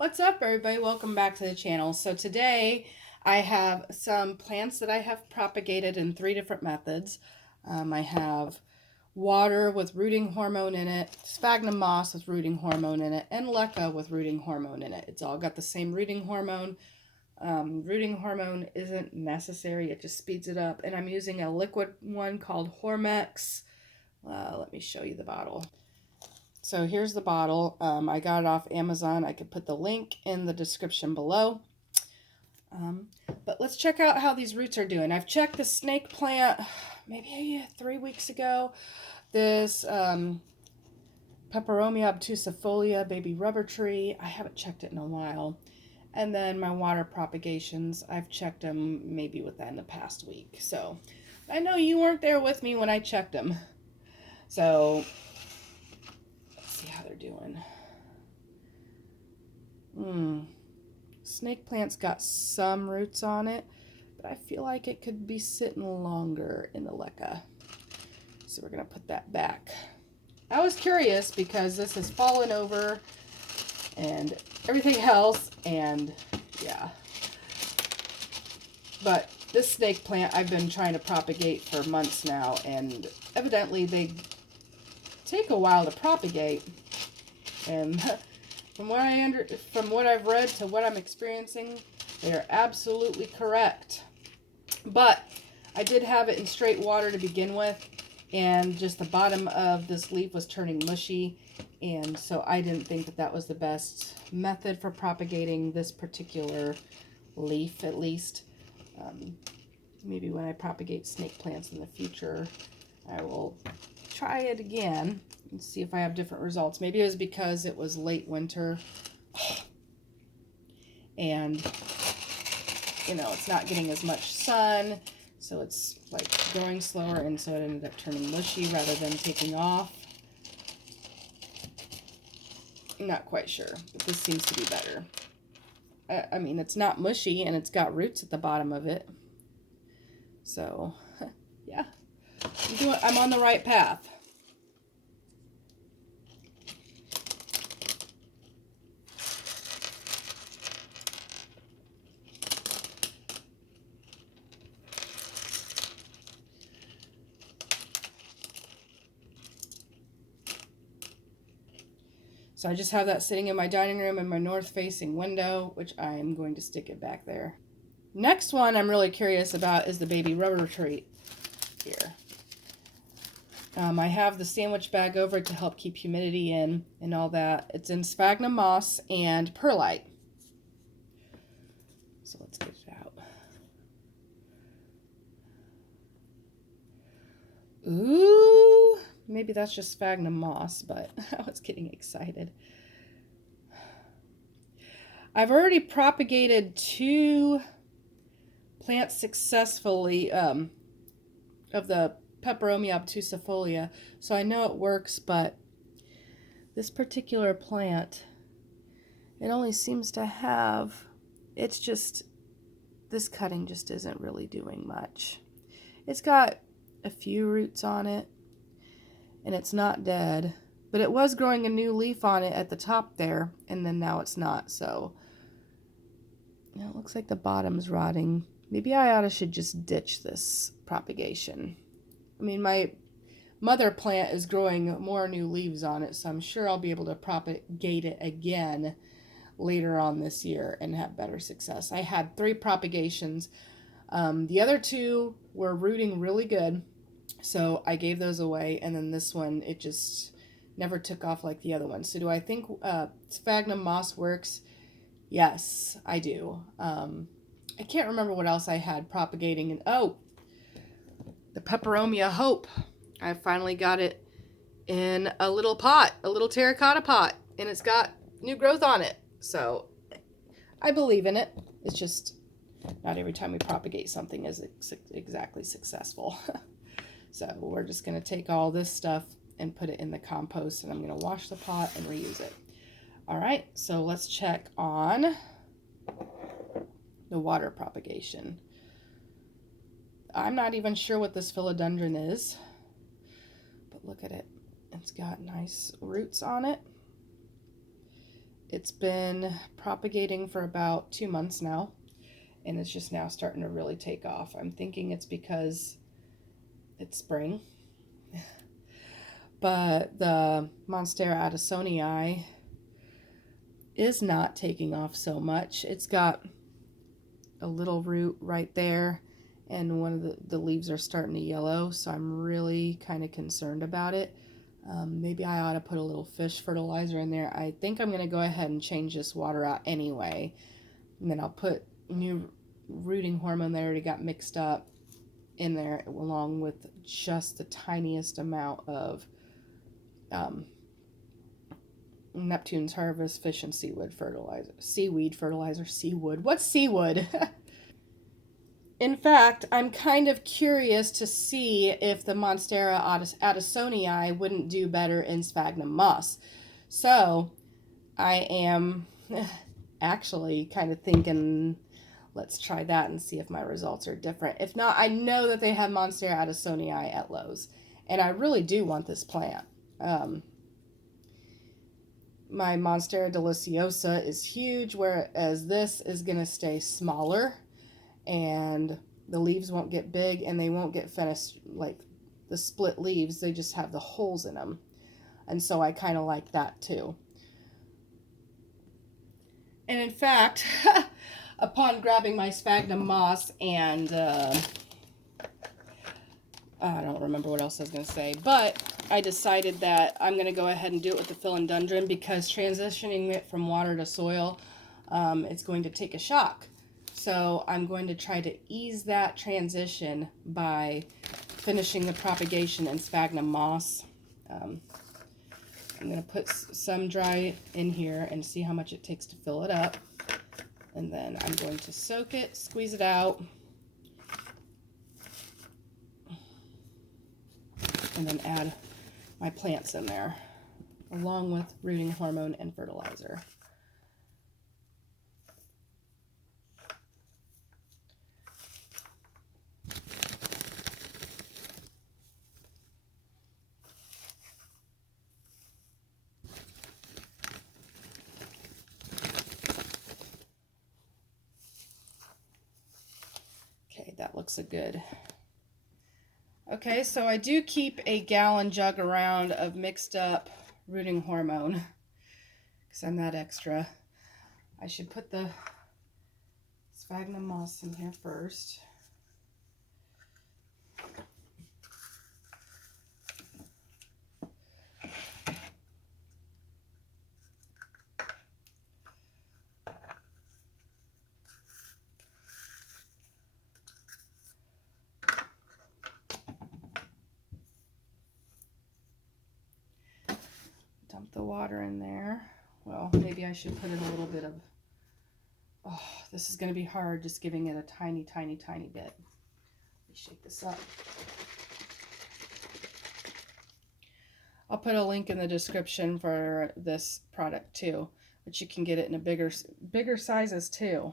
What's up, everybody? Welcome back to the channel. So today I have some plants that I have propagated in 3 different methods. I have water with rooting hormone in it, sphagnum moss with rooting hormone in it, and leca with rooting hormone in it. It's all got the same rooting hormone. Rooting hormone isn't necessary, it just speeds it up. And I'm using a liquid one called Hormex. Let me show you the bottle. So here's the bottle. I got it off Amazon. I could put the link in the description below. But let's check out how these roots are doing. I've checked the snake plant maybe 3 weeks ago. This Peperomia obtusifolia baby rubber tree. I haven't checked it in a while. And then my water propagations. I've checked them maybe within the past week. So I know you weren't there with me when I checked them. So see how they're doing. Snake plant's got some roots on it, but I feel like it could be sitting longer in the leca. So we're going to put that back. I was curious because this has fallen over and everything else, and yeah. But this snake plant I've been trying to propagate for months now, and evidently they take a while to propagate, and from what I've read to what I'm experiencing, they are absolutely correct. But I did have it in straight water to begin with, and just the bottom of this leaf was turning mushy, and so I didn't think that that was the best method for propagating this particular leaf, at least. Maybe when I propagate snake plants in the future, I will try it again and see if I have different results. Maybe it was because it was late winter and it's not getting as much sun, so it's like growing slower, and so it ended up turning mushy rather than taking off. I'm not quite sure, but this seems to be better. I mean, it's not mushy and it's got roots at the bottom of it. So, yeah. I'm on the right path. So I just have that sitting in my dining room in my north-facing window, which I am going to stick it back there. Next one I'm really curious about is the baby rubber tree here. I have the sandwich bag over it to help keep humidity in and all that. It's in sphagnum moss and perlite. So let's get it out. Ooh, maybe that's just sphagnum moss, but I was getting excited. I've already propagated 2 plants successfully of the Peperomia obtusifolia, so I know it works, but this particular plant, it only seems to have, it's just, this cutting just isn't really doing much. It's got a few roots on it, and it's not dead, but it was growing a new leaf on it at the top there, and then now it's not, so it looks like the bottom's rotting. Maybe I should just ditch this propagation. I mean, my mother plant is growing more new leaves on it, so I'm sure I'll be able to propagate it again later on this year and have better success. I had 3 propagations. The other 2 were rooting really good, so I gave those away, and then this one, it just never took off like the other one. So do I think sphagnum moss works? Yes, I do. I can't remember what else I had propagating, and the Peperomia Hope. I finally got it in a little pot, a little terracotta pot, and it's got new growth on it. So I believe in it. It's just not every time we propagate something is exactly successful. So we're just going to take all this stuff and put it in the compost, and I'm going to wash the pot and reuse it. All right, so let's check on the water propagation. I'm not even sure what this philodendron is, but look at it. It's got nice roots on it. it's been propagating for about 2 months now, and it's just now starting to really take off. I'm thinking it's because it's spring. But the Monstera adisonii is not taking off so much. It's got a little root right there, and one of the leaves are starting to yellow, so I'm really kind of concerned about it. Maybe I ought to put a little fish fertilizer in there. I think I'm going to go ahead and change this water out anyway, and then I'll put new rooting hormone that I already got mixed up in there, along with just the tiniest amount of Neptune's Harvest fish and seaweed fertilizer. Seaweed. What's seaweed? In fact, I'm kind of curious to see if the Monstera adisonii wouldn't do better in sphagnum moss. So I am actually kind of thinking, let's try that and see if my results are different. If not, I know that they have Monstera adisonii at Lowe's, and I really do want this plant. My Monstera deliciosa is huge, whereas this is going to stay smaller, and the leaves won't get big, and they won't get finished like the split leaves. They just have the holes in them, and so I kind of like that too. And in fact, upon grabbing my sphagnum moss and I don't remember what else I was going to say, but I decided that I'm going to go ahead and do it with the Philodendron Dungeon, because transitioning it from water to soil, it's going to take a shock. So I'm going to try to ease that transition by finishing the propagation in sphagnum moss. I'm going to put some dry in here and see how much it takes to fill it up. And then I'm going to soak it, squeeze it out, and then add my plants in there, along with rooting hormone and fertilizer. Okay, that looks good. Okay, so I do keep a gallon jug around of mixed up rooting hormone, because I'm that extra. I should put the sphagnum moss in here first. Dump the water in there. Well, maybe I should put in a little bit of, oh, this is going to be hard, just giving it a tiny, tiny, tiny bit. Let me shake this up. I'll put a link in the description for this product too, but you can get it in a bigger sizes too.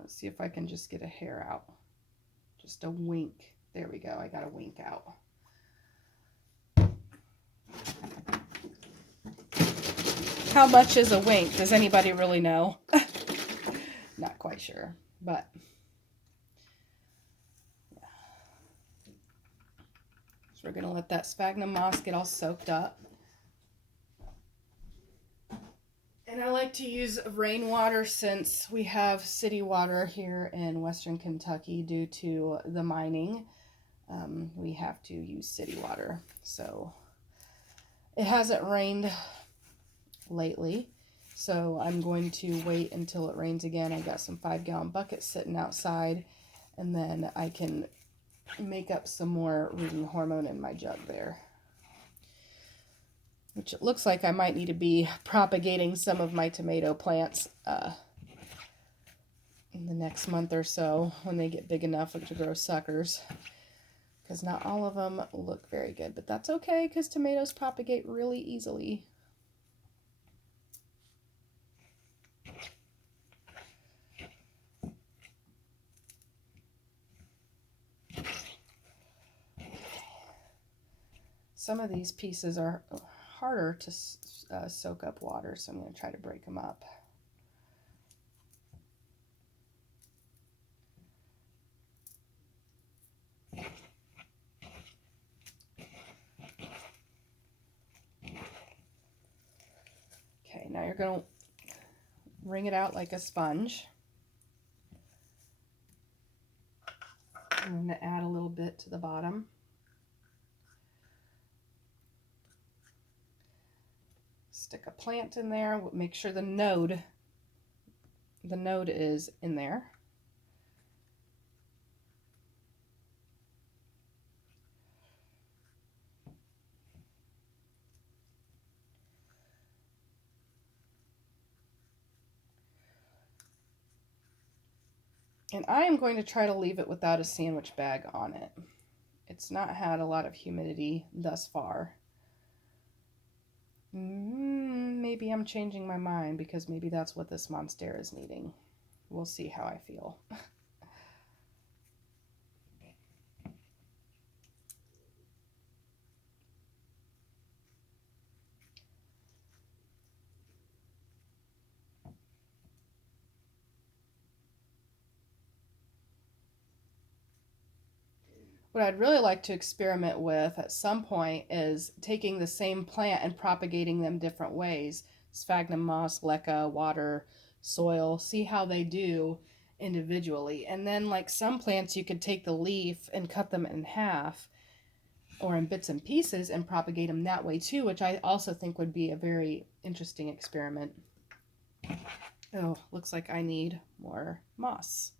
Let's see if I can just get a hair out. Just a wink. There we go. I got a wink out. How much is a wink? Does anybody really know? Not quite sure, but yeah. So we're going to let that sphagnum moss get all soaked up. And I like to use rainwater, since we have city water here in Western Kentucky due to the mining. We have to use city water. So it hasn't rained lately, so I'm going to wait until it rains again. I got some 5-gallon buckets sitting outside, and then I can make up some more rooting hormone in my jug there. Which it looks like I might need to be propagating some of my tomato plants in the next month or so, when they get big enough to grow suckers. Because not all of them look very good, but that's okay, because tomatoes propagate really easily. Some of these pieces are harder to soak up water, so I'm going to try to break them up. Okay, now you're going to wring it out like a sponge. I'm going to add a little bit to the bottom. Stick a plant in there. Make sure the node is in there. And I am going to try to leave it without a sandwich bag on it. It's not had a lot of humidity thus far. Maybe I'm changing my mind because maybe that's what this monstera is needing. We'll see how I feel. What I'd really like to experiment with at some point is taking the same plant and propagating them different ways. Sphagnum moss, leca, water, soil, see how they do individually. And then like some plants you could take the leaf and cut them in half or in bits and pieces and propagate them that way too, which I also think would be a very interesting experiment. Oh, looks like I need more moss.